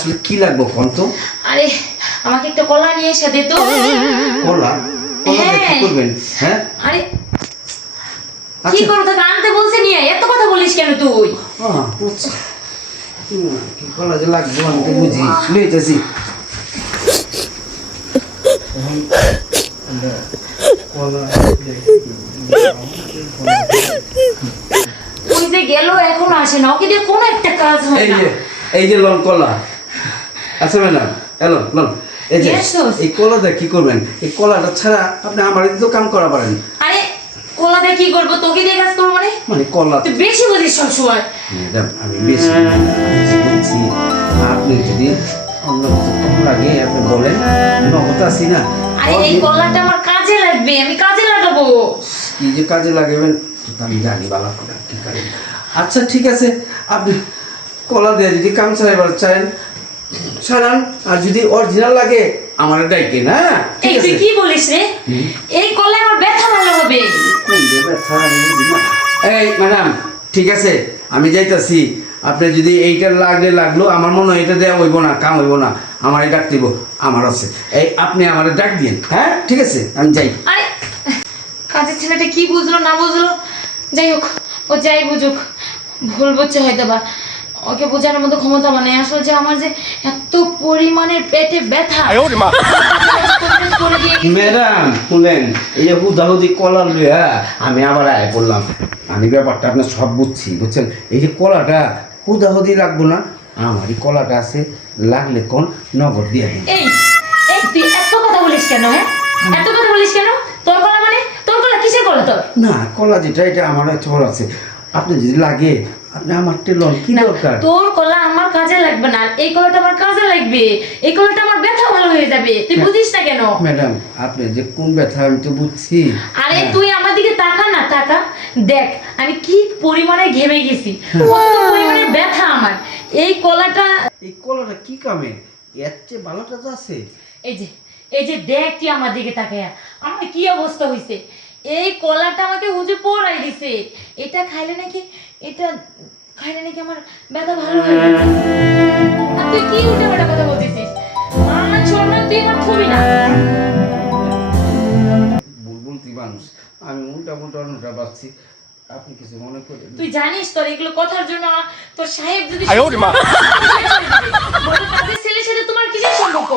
আসলে কি লাগবে কোন তো? আরে আমাকে একটা কলা নিয়ে এসে দে তো। কলা? কলা দিয়ে কি করবেন? হ্যাঁ আরে কি আচ্ছা করব, তোকে আনতে বলছি নিয়ে এত কথা বলিস কেন তুই? বুঝছি। কি কলা যে লাগবে আমি তো বুঝি লইতেছি। কলা ওই যে গেল এখনো আসে না, ওকে দিয়ে কোনো একটা কাজ হয় না। এই যে লন কলা আচ্ছা ম্যাডাম এলো লন এই যে Yes, sir. এই কলা দিয়ে কি করবেন? এই কলাটা ছাড়া আপনি আমার তো কাম করা পারেন। আরে কলা দিয়ে কি করবো, তোকে দিয়ে কাজ করবো মানে? মানে কলা তুই বেশি বুঝিস সবসময়। ম্যাডাম আমি বেশি বলছি, আপনি যদি অন্য কিছু কম লাগে আপনি বলেন, নগদ আছি না। আরে এই কলাটা আমার কাজে লাগবে, আমি কাজে লাগাবো। কি যে কাজে লাগাবেন তো আমি জানি বালা করে কি কাজে। আচ্ছা ঠিক আছে, আপনি কলা দিয়ে যদি কাম চালাইবার চান সারান, আর যদি অরিজিনাল লাগে আমার ডাইকে না। ঠিক এই আছে তুই কি বলিস রে? এই কলা আমার ব্যথা ভালো হবে। কোন যে ব্যথা আমি বুঝি না। এই ম্যাডাম ঠিক আছে আমি যাইতাছি, আপনি যদি এইটা লাগলো আমার মনে হয় এটা দেওয়া হইব না, কাম হইব না, আমার ডাক দিব আমার আছে। এই আপনি আমার ডাক দিন। হ্যাঁ ঠিক আছে আমি যাই। আরে কাজের ছেলেটা কি বুঝলো না বুঝলো, যাই হোক ও যাই বুঝুক, ভুল বুঝছে হয়তো বা, ওকে বোঝানোর মতো ক্ষমতা মানে আসলে যে আমার যে এত পরিমাণের পেটে ব্যথা। করে দিয়ে গেছে। ম্যাডাম শুনলেন, এই যে হুদাহুদি কলা লইয়া আমি আবার আয় পড়লাম। আমি ব্যাপারটা আপনার সব বুঝছি বুঝছেন। এই যে কলাটা হুদাহুদি লাগবো না, আমারই কলাটা আছে, লাগলে কোন নগদ দিয়ে দিন। এই এই তুই এত কথা বলিস কেন? হ্যাঁ এত কথা বলিস কেন? তোর কলা মানে তোর কলা কিসের কলা তোর? না কলা যেটা এটা আমার চোর আছে, আপনি যদি লাগে আপনি আমার টেলন কি না, দরকার? তোর কলা আমার কাজে লাগবে না, আর এই কলাটা আমার কাজে লাগবে। এই কলাটা আমার ব্যথা ভালো হয়ে যাবে, তুই বুঝিস না কেন? ম্যাডাম আপনি যে কোন ব্যথা আমি তো বুঝছি। আরে হ্যাঁ। তুই আমার দিকে তাকা না, তাকা, দেখ আমি কি পরিমাণে ঘেমে গেছি, কত পরিমাণে ব্যথা আমার। এই কলাটা, এই কলাটা কি কামে? এর চেয়ে ভালোটা তো আছে। এই যে এই যে দেখ তুই আমার দিকে তাকায়া আমার কি অবস্থা হইছে। এই কলাটা আমাকে হুজুর পড়াই দিছে, এটা খাইলে নাকি, এটা খাইলে নাকি আমার ব্যথা ভালো হয়ে যাবে। আর তুই কি উল্টাপাল্টা কথা বলতেছিস? আমার সম্মান তুই আমার ছবি না। বুলবুলতি মানুষ, আমি উল্টা উল্টা পাচ্ছি, আপনি কিছু মনে করেন না। তুই জানিস তোর এগুলো কথার জন্য তোর সাহেব যদি কাজের ছেলের সাথে তোমার কিসের সম্পর্ক?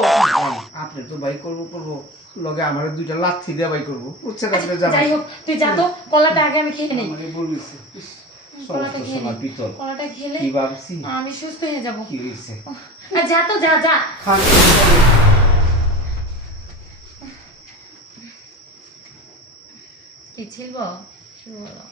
আপনি তো বাই করবো লগে আমার দুইটা লাথি দিয়ে বাই করবো, বুঝছেন আপনি জানেন। যাই হোক তুই যা তো, কলাটা আগে আমি খেয়ে নেই। আমাকে বলিস কলাটা খেয়ে সোনা নেই, পিতল কলাটা খেলে কি ভাবছি আমি সুস্থ হয়ে যাবো। কি হয়েছে আর যা তো, যা যা। খান। কি ছিল বলো?